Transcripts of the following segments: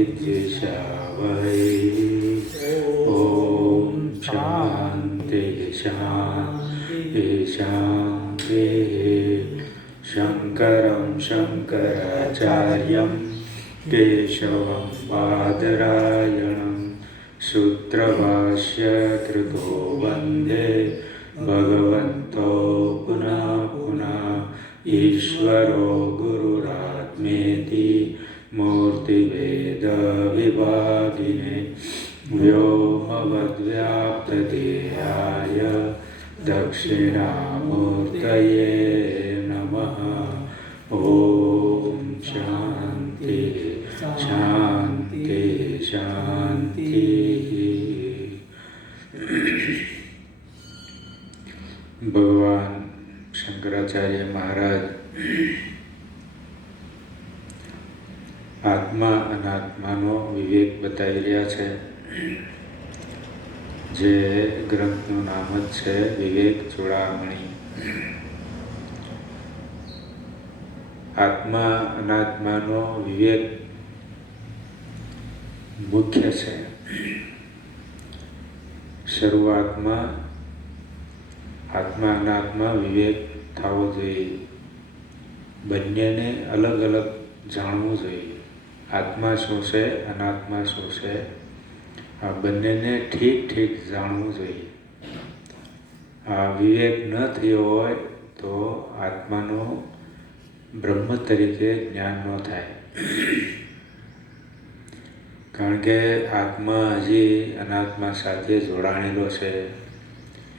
विद्विषावहै। ॐ शान्ति शान्ति शान्तिः। शङ्करं शङ्कराचार्यं केशवं बादरायणं सूत्रभाष्यकृतो वन्दे भगवन्तो पुनः पुनः। ईश्वरो गुरुरात्मेति मूर्तिभेदविभागिने व्योमवद्व्याप्तदेहाय दक्षिणामूर्तये नमः। ॐ शान्ति शान्ति शान्तिः। भगवान शंकराचार्य महाराज आत्मा अनात्मानो विवेक बताई रह्या छे। जे ग्रंथનું નામ જ છે વિવેક ચૂડામણી। આત્મા અનાત્માનો વિવેક મુખ્ય છે। શરૂઆતમાં આત્મા અનાત્મા વિવેક થવો જોઈએ। બંનેને અલગ અલગ જાણવું જોઈએ। આત્મા શું છે, અનાત્મા શું છે, આ બંનેને ઠીક ઠીક જાણવું જોઈએ। આ વિવેક ન થયો હોય તો આત્માનો બ્રહ્મ તરીકે જ્ઞાન ન થાય। કારણ કે આત્મા હજી અનાત્મા સાથે જોડાણેલો છે,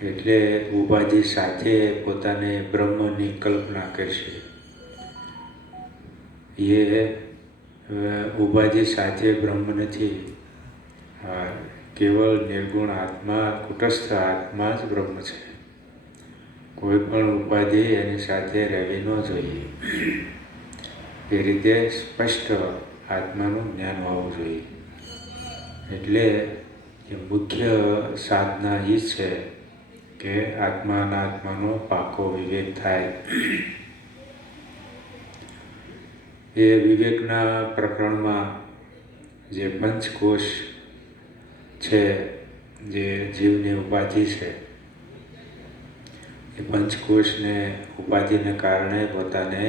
એટલે ઉપાધિ સાથે પોતાને બ્રહ્મની કલ્પના કરશે। એ ઉપાધિ સાથે બ્રહ્મ નથી, કેવળ નિર્ગુણ આત્મા, કુટસ્થ આત્મા જ બ્રહ્મ છે। કોઈ પણ ઉપાધિ એની સાથે રહેવી ન જોઈએ। એ રીતે સ્પષ્ટ આત્માનું જ્ઞાન હોવું જોઈએ। એટલે એ મુખ્ય સાધના એ છે કે આત્મા અનાત્માનો પાકો વિવેક થાય। એ વિવેકના પ્રકરણમાં જે પંચકોશ છે, જે જીવની ઉપાધિ છે, એ પંચકોશને ઉપાધિને કારણે પોતાને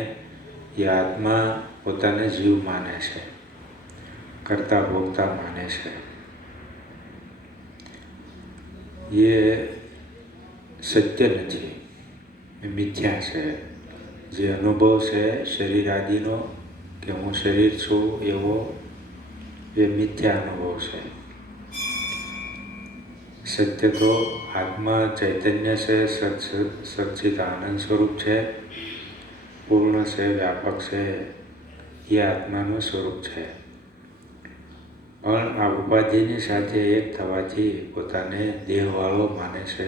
એ આત્મા પોતાને જીવ માને છે, કરતા ભોગતા માને છે। એ સત્ય નથી, એ મિથ્યા છે। જે અનુભવ છે શરીર આદિનો કે હું શરીર છું એવો, એ મિથ્યા અનુભવ છે। સત્ય તો આત્મા ચૈતન્ય છે, સચ્ચિત આનંદ સ્વરૂપ છે, પૂર્ણ છે, વ્યાપક છે। એ આત્માનું સ્વરૂપ છે। પણ આ ઉપાધિની સાથે એક થવાથી પોતાને દેહવાળો માને છે,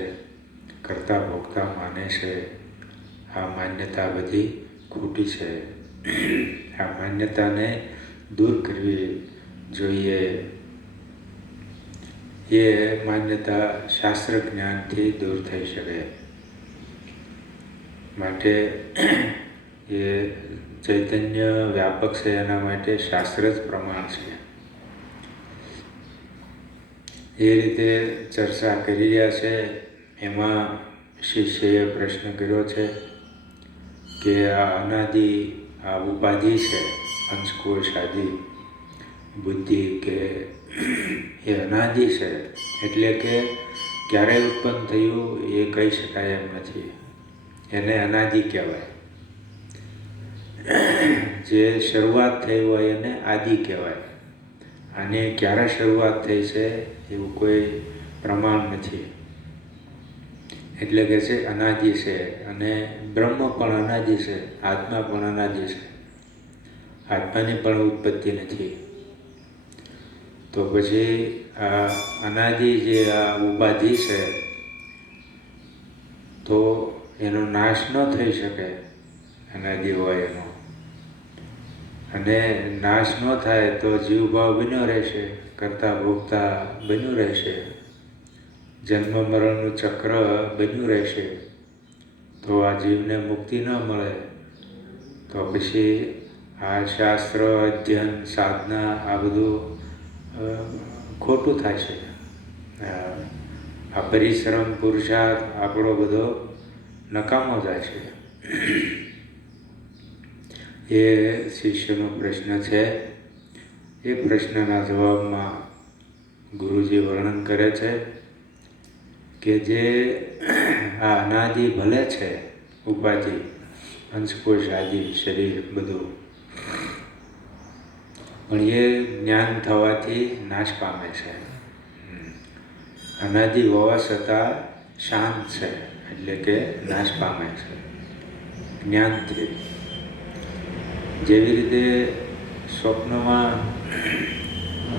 કરતા ભોગતા માને છે। આ માન્યતા બધી ખોટી છે। આ માન્યતાને દૂર કરવી જોઈએ। એ માન્યતા શાસ્ત્ર જ્ઞાનથી દૂર થઈ શકે। માટે એ ચૈતન્ય વ્યાપક છે, એના માટે શાસ્ત્ર જ પ્રમાણ છે। એ રીતે ચર્ચા કરી રહ્યા છે। એમાં શિષ્યએ પ્રશ્ન કર્યો છે કે આ અનાદિ, આ ઉપાધિ છે, પંચકોશ આદિ બુદ્ધિ કે એ અનાદિ છે, એટલે કે ક્યારે ઉત્પન્ન થયું એ કહી શકાય એમ નથી। એને અનાદિ કહેવાય। જે શરૂઆત થઈ હોય એને આદિ કહેવાય। આને ક્યારે શરૂઆત થઈ છે એવું કોઈ પ્રમાણ નથી। એટલે કે છે અનાદિ છે, અને બ્રહ્મ પણ અનાદિ છે, આત્મા પણ અનાદિ છે। આત્માની પણ ઉત્પત્તિ નથી। તો પછી આ અનાદિ જે આ ઉપાધિ છે, તો એનો નાશ ન થઈ શકે અનાદિ હોય એનો। અને નાશ ન થાય તો જીવભાવ બન્યો રહેશે, કરતા ભોગતા બન્યું રહેશે, જન્મ મરણનું ચક્ર બન્યું રહેશે। તો આ જીવને મુક્તિ ન મળે તો પછી આ શાસ્ત્ર અધ્યયન સાધના આ બધું ખોટું થાય છે. આ પરિશ્રમ પુરુષાર્થ આપણો બધો નકામો જાય છે. એ શિષ્યનો પ્રશ્ન છે. એ પ્રશ્નના જવાબમાં ગુરુજી વર્ણન કરે છે કે જે આ અનાદિ ભલે છે ઉપાધિ, અંશકોશ આદિ શરીર બધું, પણ એ જ્ઞાન થવાથી નાશ પામે છે. અનાદિ હોવા છતાં શાંત છે, એટલે કે નાશ પામે છે જ્ઞાનથી. જેવી રીતે સ્વપ્નમાં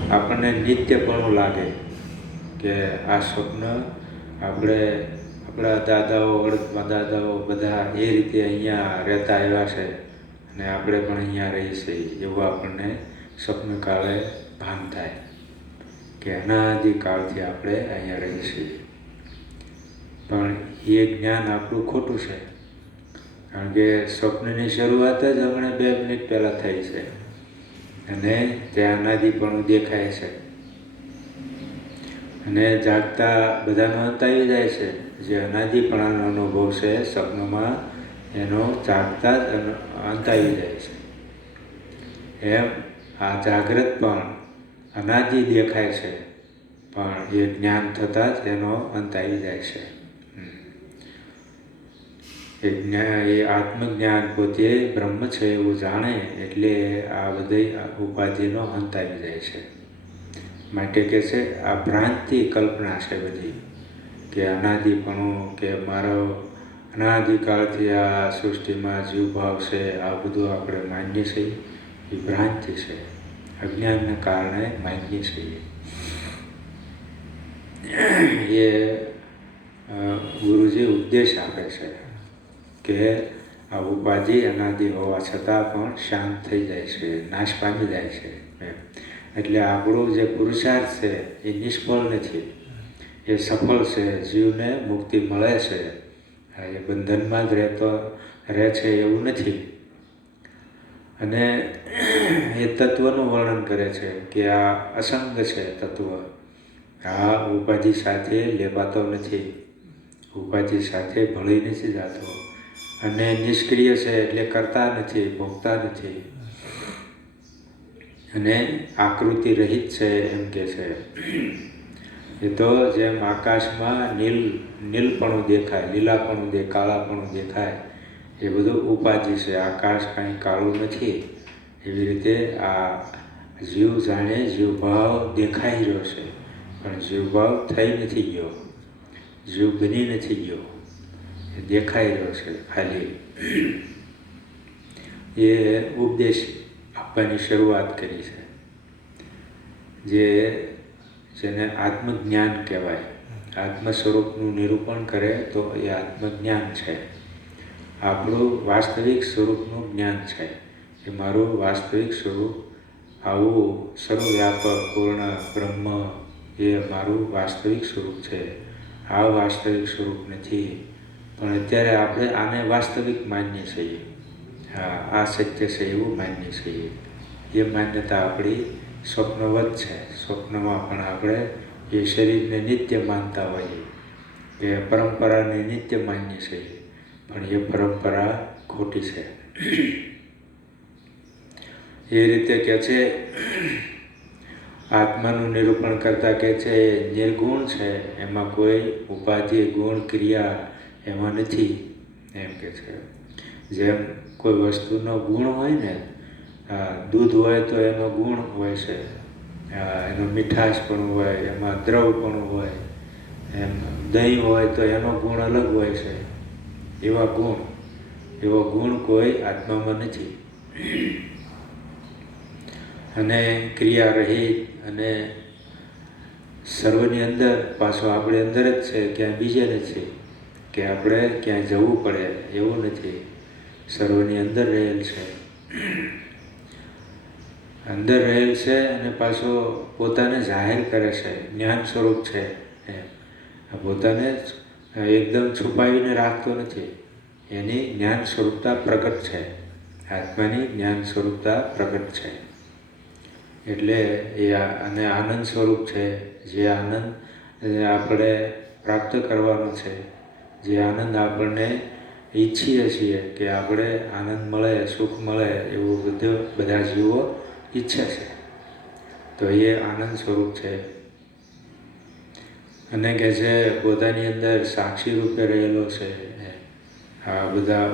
આપણને નિત્યપણું લાગે કે આ સ્વપ્ન આપણા દાદાઓ દાદાઓ બધા એ રીતે અહીંયા રહેતા આવ્યા છે અને આપણે પણ અહીંયા રહી છીએ, એવું આપણને સ્વપ્નકાળે ભાન થાય કે અનાદિકાળથી આપણે અહીંયા રહી છીએ. પણ એ જ્ઞાન આપણું ખોટું છે, કારણ કે સ્વપ્નની શરૂઆત જ હમણાં 2 મિનિટ પહેલાં થઈ છે અને ત્યાં અનાદિપણું દેખાય છે. અને જાગતા બધાનો અંત આવી જાય છે. જે અનાદિપણાનો અનુભવ છે સ્વપ્નમાં, એનો જાગતા જ અંત આવી જાય છે. એમ આ જાગ્રત પણ અનાદિ દેખાય છે, પણ એ જ્ઞાન થતાં જ એનો અંત આવી જાય છે. એ આત્મજ્ઞાન પોતે બ્રહ્મ છે એવું જાણે એટલે આ બધી ઉપાધિનો અંત આવી જાય છે. માટે કે છે આ ભ્રાંતિ કલ્પના છે બધી, કે અનાદિપણું કે મારો અનાદિકાળથી આ સૃષ્ટિમાં જીવભાવ છે, આ બધું આપણે માનીએ છીએ, એ ભ્રાંતિ છે. અજ્ઞાનના કારણે માનીએ છીએ. એ ગુરુજી ઉપદેશ આપે છે કે આ ઉપાધિ અનાદિ હોવા છતાં પણ શાંત થઈ જાય છે, નાશ પામી જાય છે. એટલે આપણો જે પુરુષાર્થ છે એ નિષ્ફળ નથી, એ સફળ છે. જીવને મુક્તિ મળે છે, એ બંધનમાં જ રહે છે એવું નથી. અને એ તત્વનું વર્ણન કરે છે કે આ અસંગ છે તત્વ, આ ઉપાધિ સાથે લેવાતો નથી, ઉપાધિ સાથે ભળી નથી જતો, અને નિષ્ક્રિય છે એટલે કરતા નથી, ભોગતા નથી, અને આકૃતિ રહિત છે એમ કે છે. એ તો જેમ આકાશમાં નીલપણું દેખાય, લીલાપણું દેખાય, કાળાપણું દેખાય, એ બધું ઉપાધિ છે. આકાશ કાંઈ કાળું નથી. એવી રીતે આ જીવ જાણે જીવભાવ દેખાઈ રહ્યો છે, પણ જીવભાવ થઈ નથી ગયો, જીવ બની નથી ગયો, એ દેખાઈ રહ્યો છે ખાલી. એ ઉપદેશ આપવાની શરૂઆત કરી છે. જેને આત્મજ્ઞાન કહેવાય, આત્મ સ્વરૂપનું નિરૂપણ કરે તો એ આત્મજ્ઞાન છે. આપણું વાસ્તવિક સ્વરૂપનું જ્ઞાન છે. એ મારું વાસ્તવિક સ્વરૂપ આવું સર્વવ્યાપક પૂર્ણ બ્રહ્મ, એ મારું વાસ્તવિક સ્વરૂપ છે. આ વાસ્તવિક સ્વરૂપ નથી, પણ અત્યારે આપણે આને વાસ્તવિક માનીએ છીએ. આ સત્ય છે એવું માનીએ છીએ. એ માન્યતા આપણી સ્વપ્નવત છે. સ્વપ્નમાં પણ આપણે એ શરીરને નિત્ય માનતા હોઈએ, કે પરંપરાને નિત્ય માનીએ છીએ, પણ એ પરંપરા ખોટી છે. એ રીતે કહે છે, આત્માનું નિરૂપણ કરતાં કહે છે નિર્ગુણ છે, એમાં કોઈ ઉપાધિ ગુણ ક્રિયા એમાં નથી એમ કે છે. જેમ કોઈ વસ્તુનો ગુણ હોય ને, દૂધ હોય તો એનો ગુણ હોય છે, એનો મીઠાશ પણ હોય, એમાં દ્રવ પણ હોય, એમ દહીં હોય તો એનો ગુણ અલગ હોય છે. એવો ગુણ કોઈ આત્મામાં નથી. અને ક્રિયા રહિત અને સર્વની અંદર, પાછો આપણે અંદર જ છે, ક્યાંય બીજે નથી, કે આપણે ક્યાંય જવું પડે એવું નથી. સર્વની અંદર રહેલ છે, અંદર રહેલ છે, અને પાછો પોતાને જાહેર કરે છે, જ્ઞાન સ્વરૂપ છે. પોતાને એકદમ છુપાવીને રાખતો નથી, એની જ્ઞાન સ્વરૂપતા પ્રગટ છે. આત્માની જ્ઞાન સ્વરૂપતા પ્રગટ છે. એટલે એ અને આનંદ સ્વરૂપ છે. જે આનંદ આપણે પ્રાપ્ત કરવાનો છે, જે આનંદ આપણને ઈચ્છીએ છીએ કે આપણે આનંદ મળે, સુખ મળે, એવું બધા જીવો ઈચ્છે છે. તો એ આનંદ સ્વરૂપ છે. અને કે છે પોતાની અંદર સાક્ષી રૂપે રહેલો છે. આ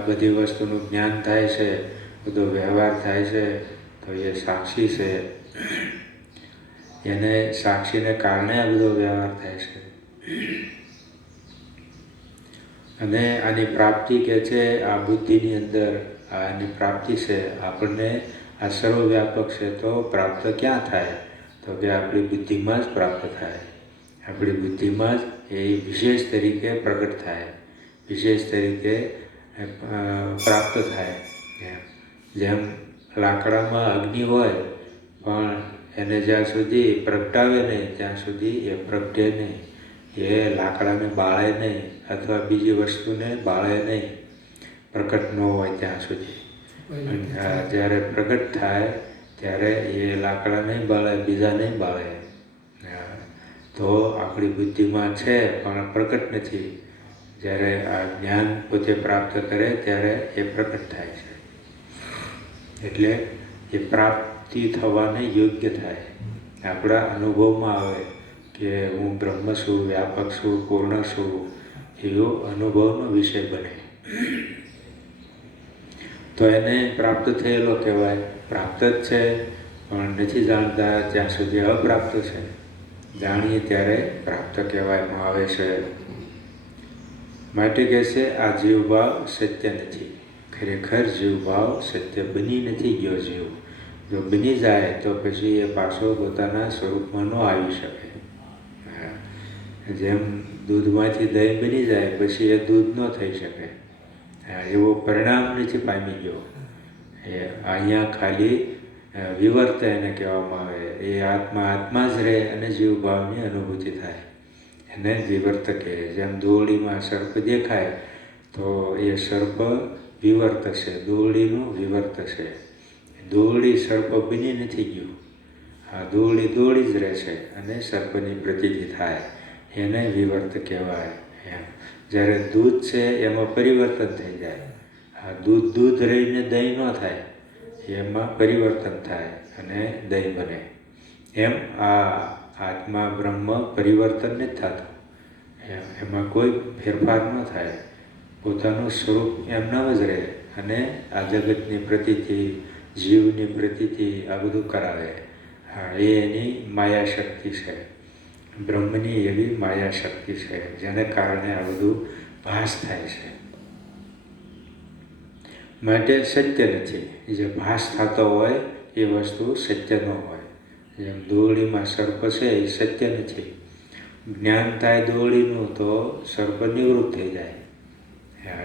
બધી વસ્તુનું જ્ઞાન થાય છે, બધો વ્યવહાર થાય છે, તો એ સાક્ષી છે. એને સાક્ષીને કારણે આ બધો વ્યવહાર થાય છે. અને આની પ્રાપ્તિ કે છે આ બુદ્ધિની અંદર આની પ્રાપ્તિ છે. આપણને આ સર્વવ્યાપક છે તો પ્રાપ્ત ક્યાં થાય? તો કે આપણી બુદ્ધિમાં જ પ્રાપ્ત થાય. આપણી બુદ્ધિમાં જ એ વિશેષ તરીકે પ્રગટ થાય, વિશેષ તરીકે પ્રાપ્ત થાય. જેમ લાકડામાં અગ્નિ હોય પણ એને જ્યાં સુધી પ્રગટાવે નહીં ત્યાં સુધી એ પ્રગટે નહીં. એ લાકડાને બાળે નહીં અથવા બીજી વસ્તુને બાળે નહીં, પ્રગટ ન હોય ત્યાં સુધી. જ્યારે પ્રગટ થાય ત્યારે એ લાકડા નહીં બાળે, બીજા નહીં બાળે. તો આપણી બુદ્ધિમાં છે પણ પ્રગટ નથી. જ્યારે આ જ્ઞાન પોતે પ્રાપ્ત કરે ત્યારે એ પ્રગટ થાય છે. એટલે એ પ્રાપ્તિ થવાને યોગ્ય થાય. આપણા અનુભવમાં આવે કે હું બ્રહ્મ છું, વ્યાપક છું, પૂર્ણ છું, એવો અનુભવનો વિષય બને તો એને પ્રાપ્ત થયેલો કહેવાય. પ્રાપ્ત જ છે પણ નથી જાણતા ત્યાં સુધી અપ્રાપ્ત છે. જાણીએ ત્યારે પ્રાપ્ત કહેવામાં આવે છે. માટે કહે છે આ જીવભાવ સત્ય નથી. ખરેખર જીવભાવ સત્ય બની નથી ગયો. જીવ જો બની જાય તો પછી એ પાછો પોતાના સ્વરૂપમાં ન આવી શકે. જેમ દૂધમાંથી દહીં બની જાય પછી એ દૂધ ન થઈ શકે, એવો પરિણામ નથી પામી ગયો. એ અહીંયા ખાલી વિવર્ત એને કહેવામાં આવે. એ આત્મા જ રહે અને જીવભાવની અનુભૂતિ થાય. એને વિવર્ત કહે. જેમ દોરડીમાં સર્પ દેખાય તો એ સર્પ વિવર્ત છે, દોરડીનું વિવર્ત છે. દોરડી સર્પ બની નથી ગયું. આ દોરડી જ રહે છે અને સર્પની પ્રતીતિ થાય. એને વિવર્ત કહેવાય. જ્યારે દૂધ છે એમાં પરિવર્તન થઈ જાય. આ દૂધ રહીને દહીં ન થાય, એમાં પરિવર્તન થાય અને દહીં બને. એમ આ આત્મા બ્રહ્મ પરિવર્તન નથી થતું. એમાં કોઈ ફેરફાર ન થાય. પોતાનું સ્વરૂપ એમનામ જ રહે અને આ જગતની પ્રતીતિ, જીવની પ્રતીતિ આ બધું કરાવે. એ એની માયા શક્તિ છે. બ્રહ્મની એવી માયા શક્તિ છે જેને કારણે આ બધું ભાસ થાય છે. માટે સત્ય નથી. જે ભાસ થતો હોય એ વસ્તુ સત્ય ન હોય. જેમ દોરડીમાં સર્પ છે એ સત્ય નથી. જ્ઞાન થાય દોરડીનું તો સર્પ નિવૃત્ત થઈ જાય.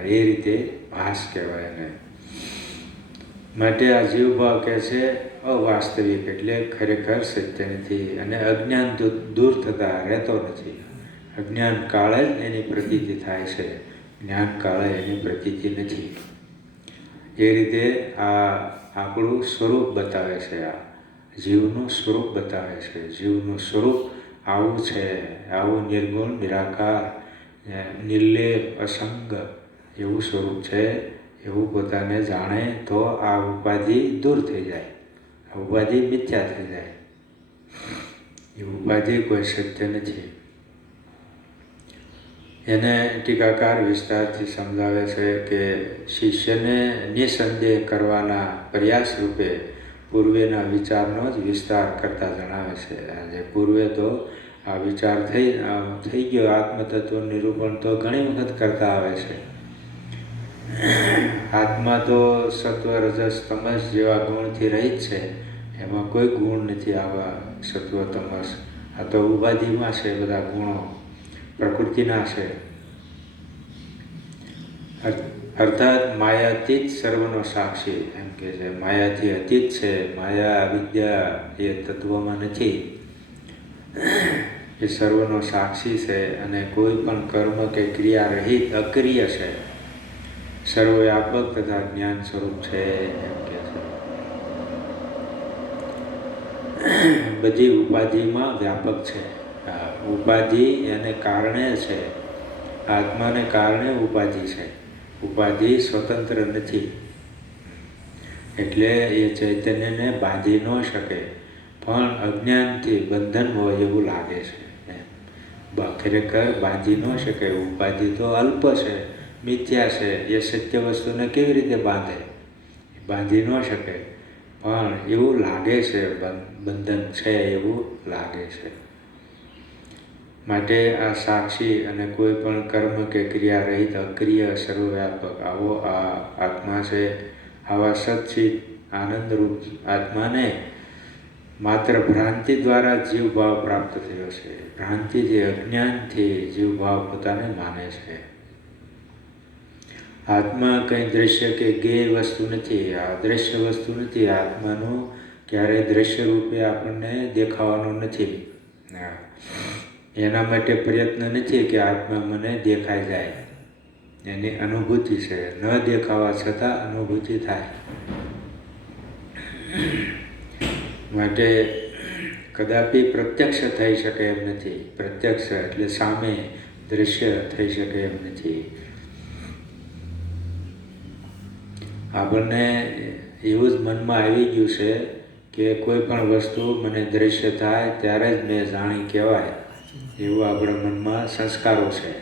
એ રીતે ભાસ કહેવાય એને. માટે આ જીવભાવ કહે છે અવાસ્તવિક, એટલે ખરેખર સત્ય નથી. અને અજ્ઞાન તો દૂર થતાં રહેતો નથી. અજ્ઞાન કાળે જ એની પ્રતીતિ થાય છે, જ્ઞાન કાળે એની પ્રતીતિ નથી. એ રીતે આ આપણું સ્વરૂપ બતાવે છે. આ જીવનું સ્વરૂપ બતાવે છે. જીવનું સ્વરૂપ આવું છે, આવું નિર્ગુણ, નિરાકાર, નિર્લેપ, અસંગ એવું સ્વરૂપ છે. એવું પોતાને જાણે તો આ ઉપાધિ દૂર થઈ જાય. આ ઉપાધિ મિથ્યા થઈ જાય. એ ઉપાધિ કોઈ સત્ય નથી. એને ટીકાકાર વિસ્તારથી સમજાવે છે કે શિષ્યને નિસંદેહ કરવાના પ્રયાસ રૂપે પૂર્વેના વિચારનો જ વિસ્તાર કરતા જણાવે છે. આજે પૂર્વે તો આ વિચાર થઈ ગયો. આત્મતત્વ નિરૂપણ તો ઘણી વખત કરતા આવે છે. આત્મા તો સત્વ, રજસ, તમસ જેવા ગુણથી રહિત છે. એમાં કોઈ ગુણ નથી આવા સત્વ, તમસ. આ તો ઉપાધિમાં છે. બધા ગુણો પ્રકૃતિના છે. અર્થાત માયાથી જ સર્વનો સાક્ષી એમ કે છે. માયાથી અતીત છે. માયા વિદ્યા એ તત્વમાં નથી. એ સર્વનો સાક્ષી છે અને કોઈ પણ કર્મ કે ક્રિયા રહિત અક્રિય છે. સર્વવ્યાપક તથા જ્ઞાન સ્વરૂપ છે એમ કહે છે. બધી ઉપાધિમાં વ્યાપક છે. ઉપાધિ એને કારણે છે, આત્માને કારણે ઉપાધિ છે. ઉપાધિ સ્વતંત્ર નથી, એટલે એ ચૈતન્યને બાંધી ન શકે, પણ અજ્ઞાનથી બંધન હોય એવું લાગે છે. ખરેખર બાંધી ન શકે. ઉપાધિ તો અલ્પ છે, મિથ્યા છે. એ સત્ય વસ્તુને કેવી રીતે બાંધે? બાંધી ન શકે, પણ એવું લાગે છે, બંધન છે એવું લાગે છે. માટે આ સાક્ષી અને કોઈ પણ કર્મ કે ક્રિયા રહિત અક્રિય સર્વવ્યાપક આવો આ આત્મા છે. આવા સચ્ચિત આનંદરૂપ આત્માને માત્ર ભ્રાંતિ દ્વારા જીવભાવ પ્રાપ્ત થયો છે. ભ્રાંતિથી, અજ્ઞાનથી જીવભાવ પોતાને માને છે. આત્મા કંઈ દ્રશ્ય કે જ્ઞેય વસ્તુ નથી, આ દ્રશ્ય વસ્તુ નથી. આત્માનું ક્યારેય દ્રશ્ય રૂપે આપણને દેખાવાનું નથી. એના માટે પ્રયત્ન નથી કે આત્મા મને દેખાઈ જાય. એની અનુભૂતિ છે. ન દેખાવા છતાં અનુભૂતિ થાય. માટે કદાપી પ્રત્યક્ષ થઈ શકે એમ નથી. પ્રત્યક્ષ એટલે સામે દ્રશ્ય થઈ શકે એમ નથી. આપણને એવું જ મનમાં આવી ગયું છે કે કોઈ પણ વસ્તુ મને દ્રશ્ય થાય ત્યારે જ મેં જાણી કહેવાય, એવું આપણા મનમાં સંસ્કારો છે.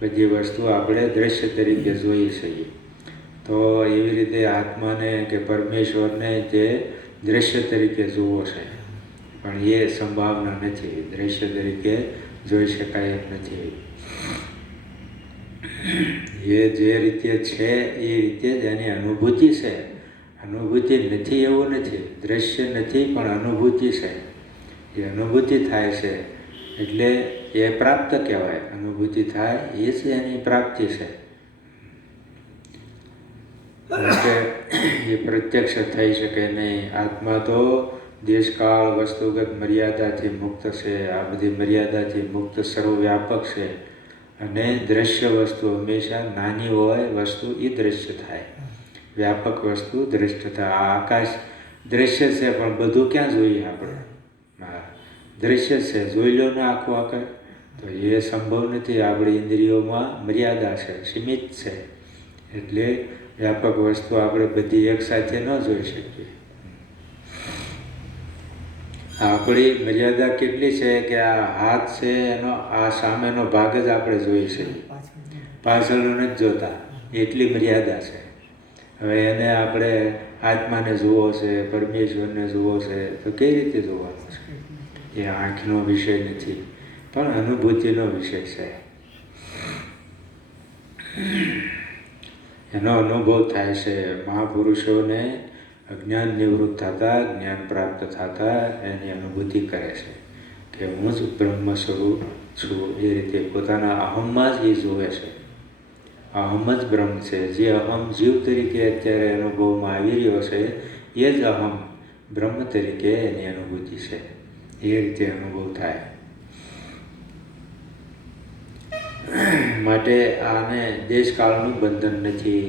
બધી વસ્તુ આપણે દ્રશ્ય તરીકે જોઈએ છીએ. તો એવી રીતે આત્માને કે પરમેશ્વરને તે દ્રશ્ય તરીકે જોવો છે, પણ એ સંભાવના નથી. દ્રશ્ય તરીકે જોઈ શકાય એમ નથી. એ જે રીતે છે એ રીતે જ એની અનુભૂતિ છે. અનુભૂતિ નથી એવું નથી. દ્રશ્ય નથી પણ અનુભૂતિ છે. એ અનુભૂતિ થાય છે એટલે એ પ્રાપ્ત કહેવાય. અનુભૂતિ થાય એ જ એની પ્રાપ્તિ છે. એટલે એ પ્રત્યક્ષ થઈ શકે નહીં. આત્મા તો દેશકાળ વસ્તુગત મર્યાદાથી મુક્ત છે. આ બધી મર્યાદાથી મુક્ત સર્વવ્યાપક છે. અને દ્રશ્ય વસ્તુ હંમેશા નાની હોય વસ્તુ એ દ્રશ્ય થાય, વ્યાપક વસ્તુ દ્રશ્ય થાય. આ આકાશ દ્રશ્ય છે પણ બધું ક્યાં જોઈએ આપણે? દ્રશ્ય છે, જોઈ લો ને આખું આકાશ. તો એ સંભવ નથી. આપણી ઇન્દ્રિયોમાં મર્યાદા છે, સીમિત છે. એટલે વ્યાપક વસ્તુ આપણે બધી એકસાથે ન જોઈ શકીએ. આપણી મર્યાદા કેટલી છે કે આ હાથ છે એનો આ સામેનો ભાગ જ આપણે જોઈ શકીએ, પાછળનો નથી જોતા. એટલી મર્યાદા છે. હવે એને આપણે આત્માને જોવો છે, પરમેશ્વરને જોવો છે, તો કઈ રીતે જોવાનું છે? એ આંખનો વિષય નથી, પણ અનુભૂતિનો વિષય છે. એનો અનુભવ થાય છે. મહાપુરુષોને અજ્ઞાન નિવૃત્ત થતાં, જ્ઞાન પ્રાપ્ત થતાં એની અનુભૂતિ કરે છે કે હું જ બ્રહ્મ સ્વરૂપ છું. એ રીતે પોતાના અહમમાં જ એ જોવે છે. અહમ જ બ્રહ્મ છે. જે અહમ જીવ તરીકે અત્યારે અનુભવમાં આવી રહ્યો છે એ જ અહમ બ્રહ્મ તરીકે એની અનુભૂતિ છે. એ રીતે અનુભવ થાય. માટે આને દેશકાળનું બંધન નથી.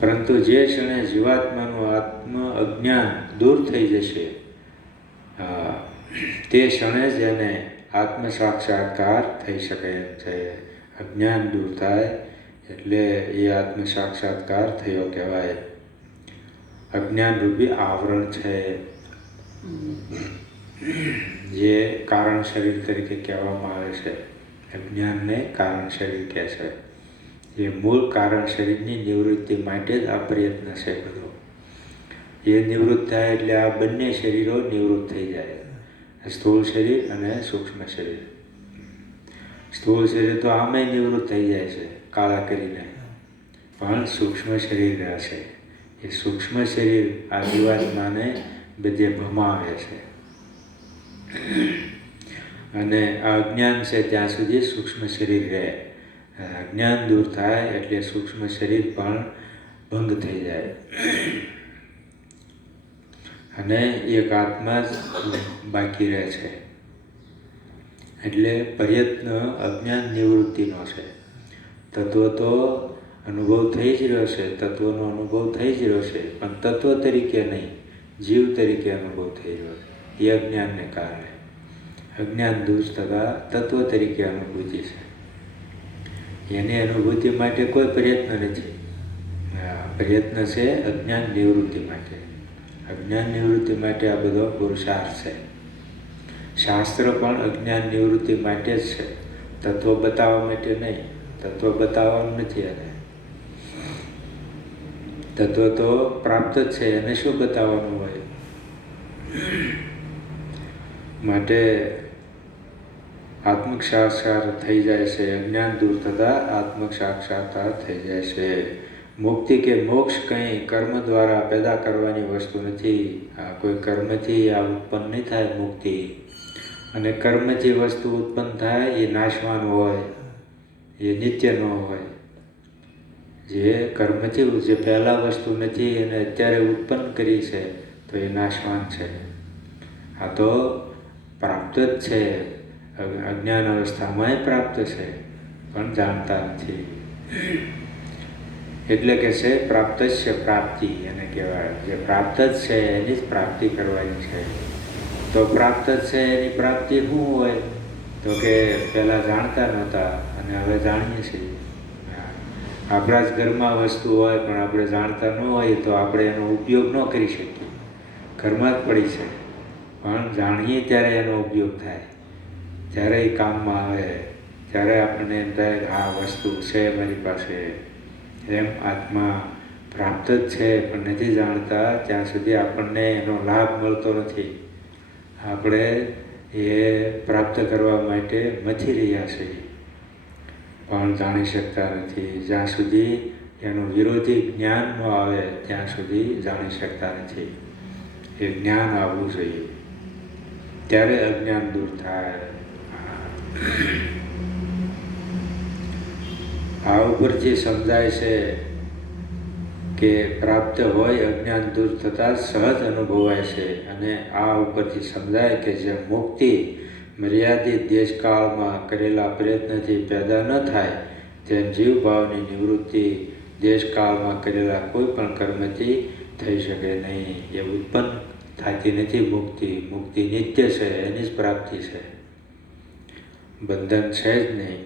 પરંતુ જે ક્ષણે જીવાત્માનું આત્મ અજ્ઞાન દૂર થઈ જશે તે ક્ષણે જ એને આત્મ સાક્ષાત્કાર થઈ શકે એમ છે. અજ્ઞાન દૂર થાય એટલે એ આત્મ સાક્ષાત્કાર થયો કહેવાય. અજ્ઞાનરૂપી આવરણ છે જે કારણ શરીર તરીકે કહેવામાં આવે છે. અજ્ઞાનને કારણ શરીર કહે છે. એ મૂળ કારણ શરીરની નિવૃત્તિ માટે જ આ પ્રયત્ન છે બધો. એ નિવૃત્ત થાય એટલે આ બંને શરીરો નિવૃત્ત થઈ જાય, સ્થૂળ શરીર અને સૂક્ષ્મ શરીર. સ્થૂળ શરીર તો આમે નિવૃત્ત થઈ જાય છે કાળા કરીને, પણ સૂક્ષ્મ શરીર રહેશે. એ સૂક્ષ્મ શરીર આ જીવાત્માને બધે ભમાવે છે. અને આ અજ્ઞાન છે ત્યાં સુધી સૂક્ષ્મ શરીર રહે. અજ્ઞાન દૂર થાય એટલે સૂક્ષ્મ શરીર પણ ભંગ થઈ જાય અને એક આત્મા જ બાકી રહે છે. એટલે પ્રયત્ન અજ્ઞાન નિવૃત્તિનો છે. તત્વ તો અનુભવ થઈ જ રહ્યો છે, તત્વનો અનુભવ થઈ જ રહ્યો છે, પણ તત્વ તરીકે નહીં, જીવ તરીકે અનુભવ થઈ રહ્યો છે. એ અજ્ઞાનને કારણે. અજ્ઞાન દૂર થતાં તત્વ તરીકે અનુભૂતિ છે. એની અનુભૂતિ માટે કોઈ પ્રયત્ન નથી. પ્રયત્ન છે અજ્ઞાન નિવૃત્તિ માટે. અજ્ઞાન નિવૃત્તિ માટે આ બધો પુરુષાર્થ છે. શાસ્ત્ર પણ અજ્ઞાન નિવૃત્તિ માટે જ છે, તત્વ બતાવવા માટે નહીં. તત્વ બતાવવાનું નથી. એને તત્વ તો પ્રાપ્ત જ છે, એને શું બતાવવાનું હોય? માટે આત્મસાક્ષાત્કાર થઈ જાય છે. અજ્ઞાન દૂર થતાં આત્મસાક્ષાત્કાર થઈ જાય છે. મુક્તિ કે મોક્ષ કંઈ કર્મ દ્વારા પેદા કરવાની વસ્તુ નથી. આ કોઈ કર્મથી આ ઉત્પન્ન નહીં થાય મુક્તિ. અને કર્મથી વસ્તુ ઉત્પન્ન થાય એ નાશવાન હોય, એ નિત્ય ન હોય. જે કર્મથી જે પહેલાં વસ્તુ નથી અને અત્યારે ઉત્પન્ન કરી છે તો એ નાશવાન છે. આ તો પ્રાપ્ત જ છે. અજ્ઞાન અવસ્થામાં પ્રાપ્ત છે, પણ જાણતા નથી. એટલે કે છે પ્રાપ્તસ્ય પ્રાપ્તિ એને કહેવાય. જે પ્રાપ્ત જ છે એની જ પ્રાપ્તિ કરવાની છે. તો પ્રાપ્ત જ છે એની પ્રાપ્તિ શું હોય? તો કે પહેલાં જાણતા નહોતા અને હવે જાણીએ છીએ. આપણા જ ઘરમાં વસ્તુ હોય પણ આપણે જાણતા ન હોય તો આપણે એનો ઉપયોગ ન કરી શકીએ. ઘરમાં જ પડી છે, પણ જાણીએ ત્યારે એનો ઉપયોગ થાય, જ્યારે એ કામમાં આવે, ત્યારે આપણને એમ થાય આ વસ્તુ છે મારી પાસે. એમ આત્મા પ્રાપ્ત જ છે પણ નથી જાણતા ત્યાં સુધી આપણને એનો લાભ મળતો નથી. આપણે એ પ્રાપ્ત કરવા માટે મથી રહ્યા છીએ, પણ જાણી શકતા નથી. જ્યાં સુધી એનું વિરોધી જ્ઞાન ન આવે ત્યાં સુધી જાણી શકતા નથી. એ જ્ઞાન આવવું જોઈએ, ત્યારે અજ્ઞાન દૂર થાય. આ ઉપરથી સમજાય છે કે પ્રાપ્ત હોય અજ્ઞાન દૂર થતાં સહજ અનુભવાય છે. અને આ ઉપરથી સમજાય કે જે મુક્તિ મર્યાદિત દેશકાળમાં કરેલા પ્રયત્નથી પેદા ન થાય, તેમ જીવભાવની નિવૃત્તિ દેશકાળમાં કરેલા કોઈ પણ કર્મથી થઈ શકે નહીં. એ ઉત્પન્ન થતી નથી મુક્તિ. મુક્તિ નિત્ય છે, એની જ પ્રાપ્તિ છે, બંધન છે જ નહીં.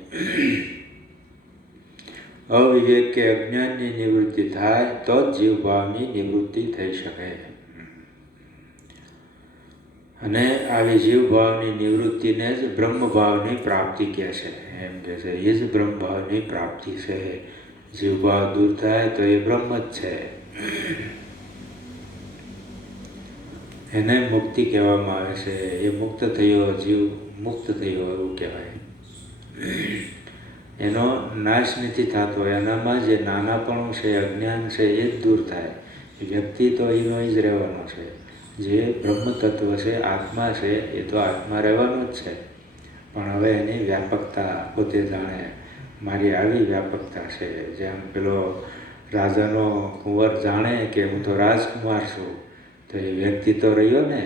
અવિવેક કે અજ્ઞાનની નિવૃત્તિ થાય તો જ જીવભાવની નિવૃત્તિ થઈ શકે. અને આવી જીવભાવની નિવૃત્તિને જ બ્રહ્મભાવની પ્રાપ્તિ કહે છે. એમ કહે છે એ જ બ્રહ્મભાવની પ્રાપ્તિ છે. જીવભાવ દૂર થાય તો એ બ્રહ્મ જ છે. એને મુક્તિ કહેવામાં આવે છે. એ મુક્ત થયો, જીવ મુક્ત થયો એવું કહેવાય. એનો નાશ નથી થતો. એનામાં જે નાનાપણું છે, અજ્ઞાન છે, એ જ દૂર થાય. વ્યક્તિ તો એનો જ રહેવાનો છે. જે બ્રહ્મ તત્વ છે, આત્મા છે, એ તો આત્મા રહેવાનો જ છે. પણ હવે એની વ્યાપકતા પોતે જાણે મારી આવી વ્યાપકતા છે. જેમ પેલો રાજાનો કુંવર જાણે કે હું તો રાજકુમાર છું, તો એ વ્યક્તિ તો રહ્યો ને.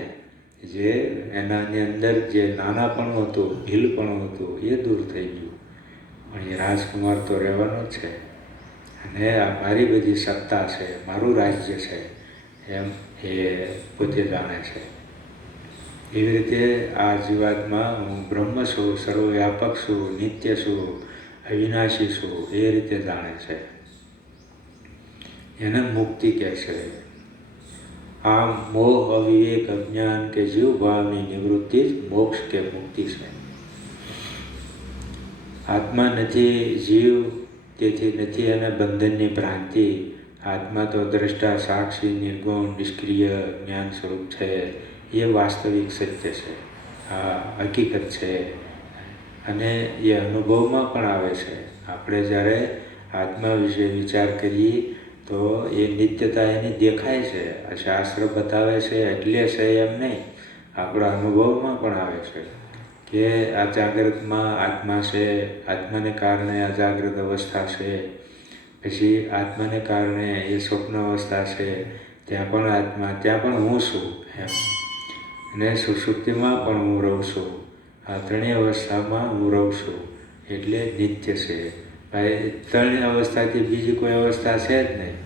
જે એનાની અંદર જે નાનાપણું હતું, ભીલપણું હતું, એ દૂર થઈ ગયું. પણ એ રાજકુમાર તો રહેવાનો જ છે. અને આ મારી બધી સત્તા છે, મારું રાજ્ય છે, એમ એ પોતે જાણે છે. એવી રીતે આ જીવાત્મા હું બ્રહ્મ છું, સર્વવ્યાપક છું, નિત્ય છું, અવિનાશી છું, એ રીતે જાણે છે. એને મુક્તિ કહે છે. આમ મોહ, અવિવેક, અજ્ઞાન કે જીવભાવની નિવૃત્તિ જ મોક્ષ કે મુક્તિ છે. આત્મા નથી, જીવ તેથી નથી એને બંધનની ભ્રાંતિ. આત્મા તો દ્રષ્ટા, સાક્ષી, નિર્ગુણ, નિષ્ક્રિય જ્ઞાન સ્વરૂપ છે. એ વાસ્તવિક સત્ય છે, આ હકીકત છે. અને એ અનુભવમાં પણ આવે છે. આપણે જ્યારે આત્મા વિશે વિચાર કરીએ તો એ નિત્યતા એની દેખાય છે. આ શાસ્ત્ર બતાવે છે એટલે છે એમ નહીં, આપણા અનુભવમાં પણ આવે છે કે આ જાગ્રતમાં આત્મા છે, આત્માને કારણે આ જાગ્રત અવસ્થા છે, પછી આત્માને કારણે એ સ્વપ્ન અવસ્થા છે, ત્યાં પણ આત્મા, ત્યાં પણ હું છું એમ. અને સુષુપ્તિમાં પણ હું રહું છું. આ ત્રણેય અવસ્થામાં હું રહું છું, એટલે નિત્ય છે. ભાઈ 3 અવસ્થાથી બીજી કોઈ અવસ્થા છે જ નહીં.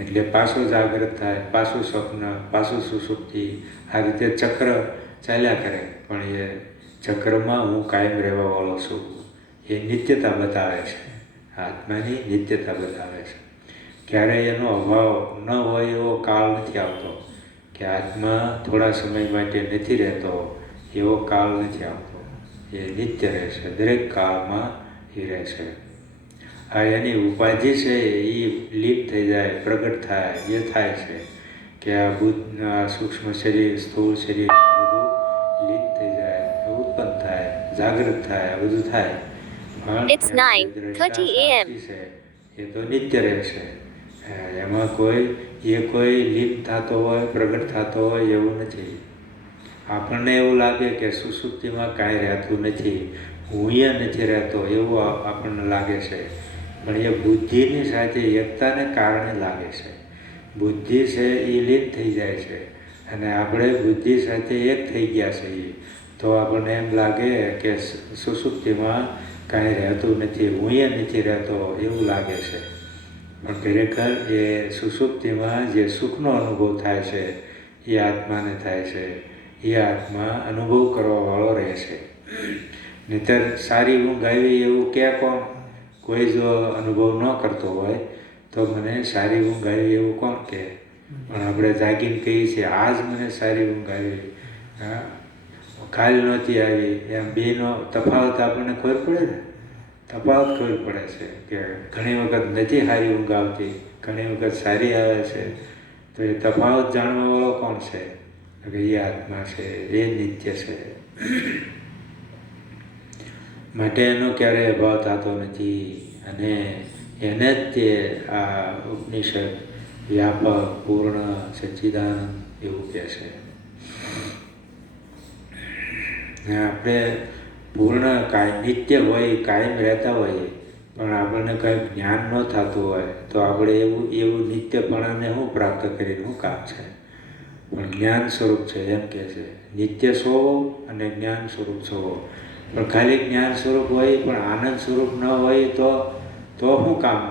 એટલે પાછું જાગૃત થાય, પાછું સ્વપ્ન, પાછું સુષુપ્તિ, આ રીતે ચક્ર ચાલ્યા કરે. પણ એ ચક્રમાં હું કાયમ રહેવાવાળો છું, એ નિત્યતા બતાવે છે. આત્માની નિત્યતા બતાવે છે. ક્યારેય એનો અભાવ ન હોય એવો કાળ નથી આવતો, કે આત્મા થોડા સમય માટે નથી રહેતો એવો કાળ નથી આવતો. એ નિત્ય રહેશે, દરેક કાળમાં એ રહેશે. આ એની ઉપાધિ છે એ લીપ થઈ જાય, પ્રગટ થાય, એ થાય છે કે આ બુદ્ધના સૂક્ષ્મ શરીર, સ્થૂળ શરીર બધું લીપ થઈ જાય, ઉત્પન્ન થાય, જાગૃત થાય, આ બધું થાય. It's 9:30 a.m. છે એ તો નિત્ય રહેશે. એમાં કોઈ લીપ થતો હોય, પ્રગટ થતો હોય એવું નથી. આપણને એવું લાગે કે સુષુપ્તિમાં કાંઈ રહેતું નથી, હું અહીંયા નથી રહેતો એવું આપણને લાગે છે. પણ એ બુદ્ધિની સાથે એકતાને કારણે લાગે છે. બુદ્ધિ છે એ લીન થઈ જાય છે અને આપણે બુદ્ધિ સાથે એક થઈ ગયા છીએ, તો આપણને એમ લાગે કે સુષુપ્તિમાં કાંઈ રહેતું નથી, હું અહીંયા નથી રહેતો એવું લાગે છે. પણ ખરેખર એ સુષુપ્તિમાં જે સુખનો અનુભવ થાય છે એ આત્માને થાય છે. એ આત્મા અનુભવ કરવાવાળો રહે છે. નહીંતર સારી ઊંઘ આવી એવું કે કોણ? કોઈ જો અનુભવ ન કરતો હોય તો મને સારી ઊંઘ આવી એવું કોણ કહે? પણ આપણે જાગીને કહીએ છીએ આજ મને સારી ઊંઘ આવી, હા કાલ નહોતી આવી. એમ બેનો તફાવત આપણને ખબર પડે ને? તફાવત ખબર પડે છે કે ઘણી વખત નથી સારી ઊંઘ આવતી, ઘણી વખત સારી આવે છે. તો એ તફાવત જાણવાવાળો કોણ છે? કે એ આત્મા છે, એ નિત્ય છે. માટે એનો ક્યારેય અભાવ થતો નથી. અને એને જ તે આ ઉપનિષદ વ્યાપક, પૂર્ણ, સચ્ચિદાનંદ એવું કહે છે. આપણે પૂર્ણ નિત્ય હોય, કાયમ રહેતા હોઈએ, પણ આપણને કંઈ જ્ઞાન ન થતું હોય તો આપણે એવું નિત્યપણાને શું પ્રાપ્ત કરીને શું કામ છે? પણ જ્ઞાન સ્વરૂપ છે એમ કહે છે. નિત્ય છો અને જ્ઞાન સ્વરૂપ છો. પણ ખાલી જ્ઞાન સ્વરૂપ હોય પણ આનંદ સ્વરૂપ ન હોય તો શું કામ?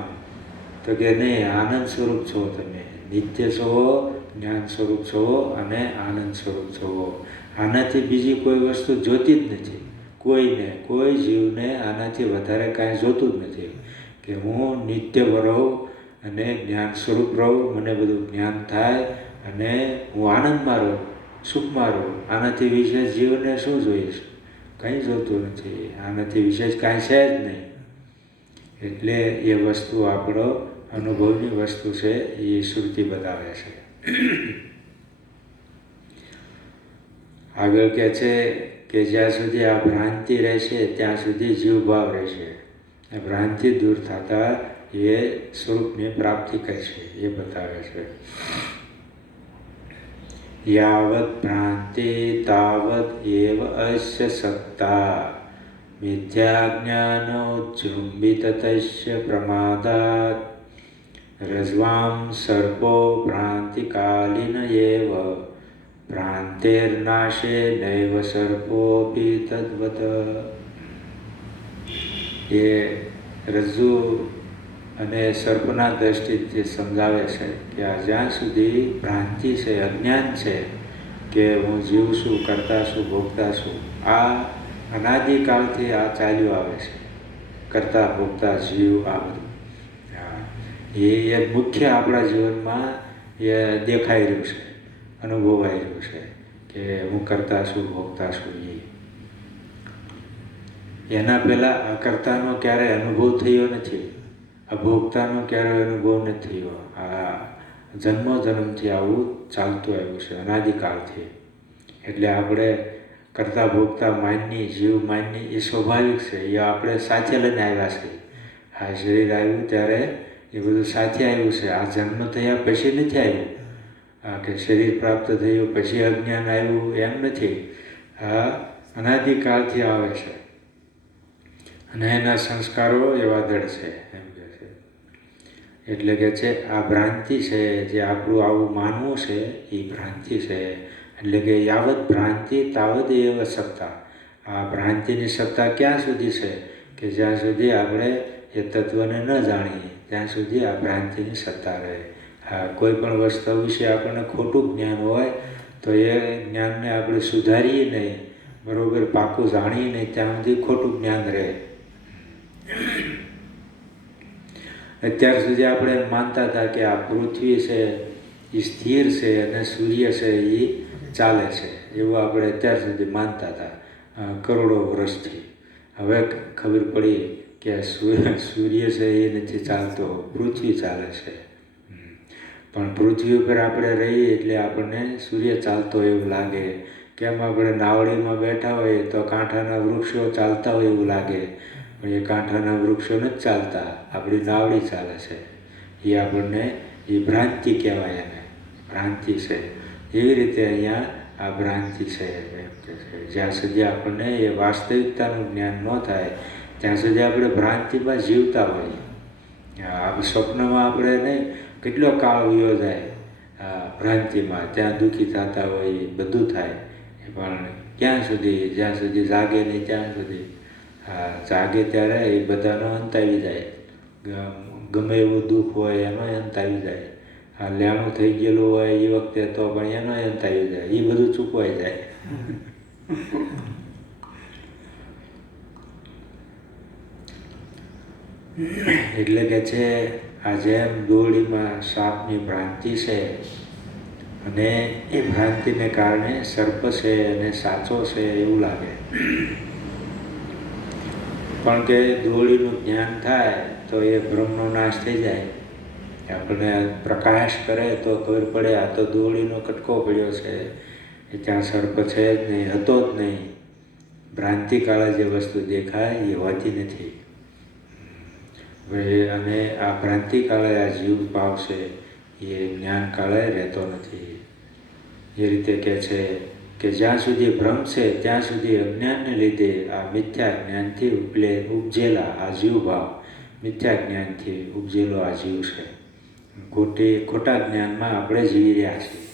તો કે નહીં, આનંદ સ્વરૂપ છો તમે. નિત્ય છો, જ્ઞાન સ્વરૂપ છો અને આનંદ સ્વરૂપ છો. આનાથી બીજી કોઈ વસ્તુ જોતી જ નથી કોઈને. કોઈ જીવને આનાથી વધારે કાંઈ જોતું જ નથી કે હું નિત્ય રહું અને જ્ઞાન સ્વરૂપ રહું, મને બધું જ્ઞાન થાય અને હું આનંદમાં રહું, સુખમાં રહું. આનાથી વિશેષ જીવને શું જોઈશ? કંઈ જોતું નથી. આનાથી વિશેષ કાંઈ છે જ નહીં. એટલે એ વસ્તુ આપણો અનુભવની વસ્તુ છે, એ શ્રુતિ બતાવે છે. આગળ કહે છે કે જ્યાં સુધી આ ભ્રાંતિ રહેશે ત્યાં સુધી જીવભાવ રહેશે. આ ભ્રાંતિ દૂર થતાં એ સ્વરૂપની પ્રાપ્તિ કરશે, એ બતાવે છે. યાવત ભ્રાંતિ તાવત એવ અસ્ય સત્તા મિથ્યાજ્ઞાનોજૃંભિત તસ્ય પ્રમાદાત રજ્વાં સર્પો ભ્રાંતિકાલિન એવ ભ્રાંતેર્નાશે નૈવ સર્પોપી તદ્વત. એ રજ્જુ અને સર્પના દ્રષ્ટિથી સમજાવે છે કે આ જ્યાં સુધી ભ્રાંતિ છે, અજ્ઞાન છે કે હું જીવ છું, કરતા છું, ભોગતા છું, આ અનાદિકાળથી આ ચાલ્યું આવે છે. કરતા, ભોગતા, જીવ, આ બધું એ મુખ્ય આપણા જીવનમાં એ દેખાઈ રહ્યું છે, અનુભવાઈ રહ્યું છે કે હું કરતા છું, ભોગતા છું. એના પહેલાં અકર્તાનો ક્યારેય અનુભવ થયો નથી, અભોગતાનો ક્યારેય અનુભવ નથી થયો. આ જન્મોજન્મથી આવું ચાલતું આવ્યું છે, અનાદિકાળથી. એટલે આપણે કરતા ભોગતા માનની, જીવ માનની એ સ્વાભાવિક છે. એ આપણે સાથે લઈને આવ્યા છે. આ શરીર આવ્યું ત્યારે એ બધું સાથે આવ્યું છે. આ જન્મ થયા પછી નથી આવ્યું. કે શરીર પ્રાપ્ત થયું પછી અજ્ઞાન આવ્યું એમ નથી. આ અનાદિકાળથી આવે છે અને એના સંસ્કારો એવા દૃઢ છે એમ કહે છે. એટલે કે છે આ ભ્રાંતિ છે, જે આપણું આવું માનવું છે એ ભ્રાંતિ છે. એટલે કે યાવત ભ્રાંતિ તાવત એવ સત્તા. આ ભ્રાંતિની સત્તા ક્યાં સુધી છે કે જ્યાં સુધી આપણે એ તત્વને ન જાણીએ ત્યાં સુધી આ ભ્રાંતિની સત્તા રહે. કોઈ પણ વસ્તુ વિશે આપણને ખોટું જ્ઞાન હોય તો એ જ્ઞાનને આપણે સુધારીએ નહીં, બરાબર પાકું જાણીએ નહીં ત્યાં સુધી ખોટું જ્ઞાન રહે. અત્યાર સુધી આપણે માનતા હતા કે આ પૃથ્વી છે એ સ્થિર છે અને સૂર્ય છે એ ચાલે છે, એવું આપણે અત્યાર સુધી માનતા હતા કરોડો વર્ષથી. હવે ખબર પડી કે સૂર્ય છે એ નથી ચાલતો, પૃથ્વી ચાલે છે. પણ પૃથ્વી ઉપર આપણે રહીએ એટલે આપણને સૂર્ય ચાલતો એવું લાગે. કેમ આપણે નાવડીમાં બેઠા હોઈએ તો કાંઠાના વૃક્ષો ચાલતા હોય એવું લાગે, પણ એ કાંઠાના વૃક્ષો નથી ચાલતા, આપણી નાવડી ચાલે છે. એ આપણને એ ભ્રાંતિ કહેવાય, એને ભ્રાંતિ છે. એવી રીતે અહીંયા આ ભ્રાંતિ છે એમ કે છે. જ્યાં સુધી આપણને એ વાસ્તવિકતાનું જ્ઞાન ન થાય ત્યાં સુધી આપણે ભ્રાંતિમાં જીવતા હોઈએ. આ સ્વપ્નમાં આપણે નહીં કેટલો કાળ વયો જાય ભ્રાંતિમાં, ત્યાં દુઃખી થતા હોય, બધું થાય, પણ ક્યાં સુધી? જ્યાં સુધી જાગે નહીં ત્યાં સુધી. જાગે ત્યારે એ બધાનો અંત આવી જાય. ગમે એવું દુઃખ હોય એનો અંત આવી જાય. લેણું થઈ ગયેલું હોય એ વખતે તો પણ એનો અંત આવી જાય, એ બધું ચૂકવાઈ જાય. એટલે કે છે આ જેમ દોરડીમાં સાપની ભ્રાંતિ છે અને એ ભ્રાંતિને કારણે સર્પ છે અને સાચો છે એવું લાગે. પણ કે દોરડીનું જ્ઞાન થાય તો એ ભ્રમનો નાશ થઈ જાય. આપણને પ્રકાશ કરે તો ખબર પડે આ તો દોરડીનો કટકો પડ્યો છે, એ ત્યાં સર્પ છે જ નહીં, હતો જ નહીં. ભ્રાંતિકાળે જે વસ્તુ દેખાય એ હોતી નથી. અને આ ભ્રાંતિકાળે આ જીવ ભાવ છે એ જ્ઞાનકાળે રહેતો નથી. એ રીતે કહે છે કે જ્યાં સુધી ભ્રમ છે ત્યાં સુધી અજ્ઞાનને લીધે આ મિથ્યા જ્ઞાનથી ઉપજેલા આ જીવભાવ, મિથ્યા જ્ઞાનથી ઉપજેલો આ જીવ છે. ખોટા જ્ઞાનમાં આપણે જીવી રહ્યા છીએ.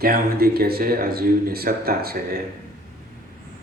ત્યાં સુધી કહે છે આ જીવની સત્તા છે.